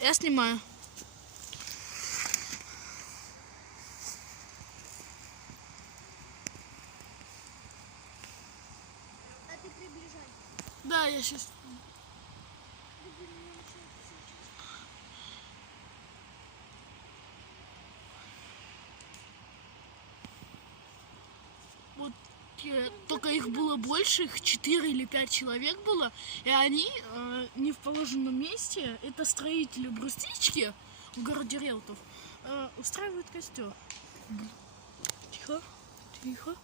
Я снимаю. А ты приближай. Да, я сейчас. Вот только их было больше, их 4 или 5 человек было, и они не в положенном месте. Это строители Бруснички в городе Реутов устраивают костер. Тихо, тихо.